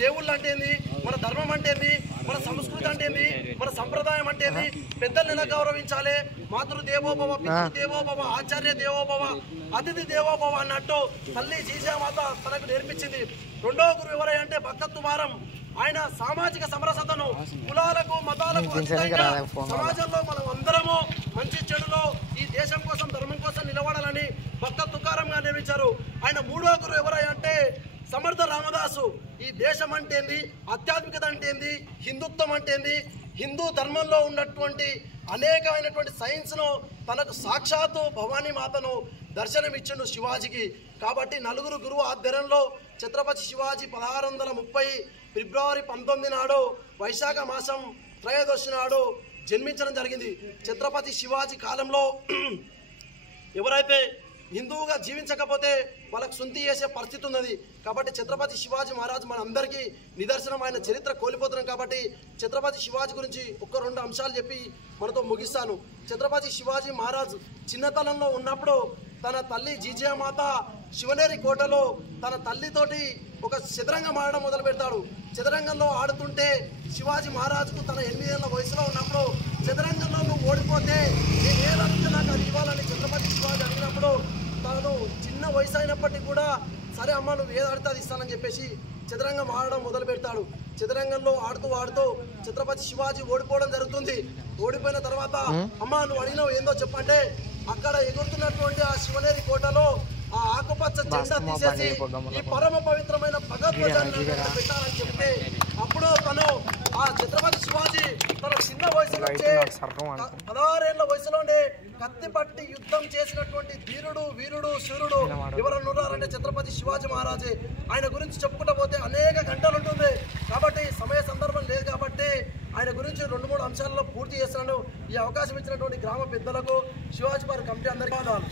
దేవుళ్ళు అంటే ఏంది, మన ధర్మం అంటే ఏంది, మన సంస్కృతి అంటే ఏంది, మన సంప్రదాయం అంటే ఏంది, పెద్దల్ని ఎలా గౌరవించాలి, మాతృదేవోభవ, పితృదేవోభవ, ఆచార్య దేవోభవ, అతిథి దేవోభవ అన్నట్టు తల్లి జీజామాత తనకు నేర్పించింది. రెండో గురువు ఎవరై అంటే భక్త తుమారం. ఆయన సామాజిక సమరసతను, కులాలకు మతాలకు అతీతంగా సమాజంలో మనం అందరము మంచి చెడులో ఈ దేశం కోసం ధర్మం కోసం నిలబడాలని భక్త తుకారంగా నిర్మించారు. ఆయన మూడో గురువు ఎవరై అంటే సమర్థ రామదాసు. ఈ దేశం అంటే ఏంది, ఆధ్యాత్మికత అంటే ఏంది, హిందుత్వం అంటే ఏంది, హిందూ ధర్మంలో ఉన్నటువంటి అనేకమైనటువంటి సైన్స్ను తనకు సాక్షాత్తు భవానీ మాతను దర్శనమిచ్చిండు శివాజీకి. కాబట్టి నలుగురు గురువు ఆధ్వర్యంలో ఛత్రపతి శివాజీ 1630 ఫిబ్రవరి 19 నాడు వైశాఖ మాసం త్రయోదశి నాడు జన్మించడం జరిగింది. ఛత్రపతి శివాజీ కాలంలో ఎవరైతే హిందువుగా జీవించకపోతే వాళ్ళకు సొంతి చేసే పరిస్థితి ఉన్నది. కాబట్టి ఛత్రపతి శివాజీ మహారాజ్ మన అందరికీ నిదర్శనం. ఆయన చరిత్ర కోల్పోతున్నాం. కాబట్టి ఛత్రపతి శివాజీ గురించి ఒక 2 అంశాలు చెప్పి మనతో ముగిస్తాను. ఛత్రపతి శివాజీ మహారాజ్ చిన్నతనంలో ఉన్నప్పుడు తన తల్లి జీజామాత శివనేరి కోటలో తన తల్లితోటి ఒక చదరంగం ఆడడం మొదలు పెడతాడు. చదరంగంలో ఆడుతుంటే శివాజీ మహారాజుకు తన 8 ఏళ్ల వయసులో ఉన్నప్పుడు చదరంగంలో నువ్వు ఓడిపోతే నేనేదంటే నాకు అది ఇవ్వాలని ఛత్రపతి శివాజీ అడిగినప్పుడు తాను చిన్న వయసు అయినప్పటికీ కూడా సరే అమ్మ నువ్వు ఏది ఆడితే అది ఇస్తానని చెప్పేసి చదరంగం ఆడడం మొదలు పెడతాడు. చదరంగంలో ఆడుతూ ఛత్రపతి శివాజీ ఓడిపోవడం జరుగుతుంది. ఓడిపోయిన తర్వాత అమ్మ నువ్వు అడిగినావు ఏందో చెప్పంటే అక్కడ ఎగురుతున్నటువంటి ఆ శివనేరి కోటలో ఆ ఆకుపచ్చ జెండా తీసేసి ఈ పరమ పవిత్రమైన భగవద్గీతను పెట్టాలని చెప్తే అప్పుడు తను ఆ ఛత్రపతి శివాజీ తన చిన్న వయసులో 16 ఏళ్ల వయసులోనే కత్తి పట్టి యుద్ధం చేసినటువంటి ధీరుడు, వీరుడు, శూరుడు ఎవరన్నారంటే ఛత్రపతి శివాజీ మహారాజే. ఆయన గురించి చెప్పుకుంటూ పోతే అనేక గంటలు ఉంటుంది. కాబట్టి సమయ సందర్భం లేదు కాబట్టి ఆయన గురించి 2-3 అంశాల్లో పూర్తి చేస్తున్నాను. ఈ అవకాశం ఇచ్చినటువంటి గ్రామ పెద్దలకు, శివాజీ వారి కమిటీ అందరికీ ధన్యవాదాలు.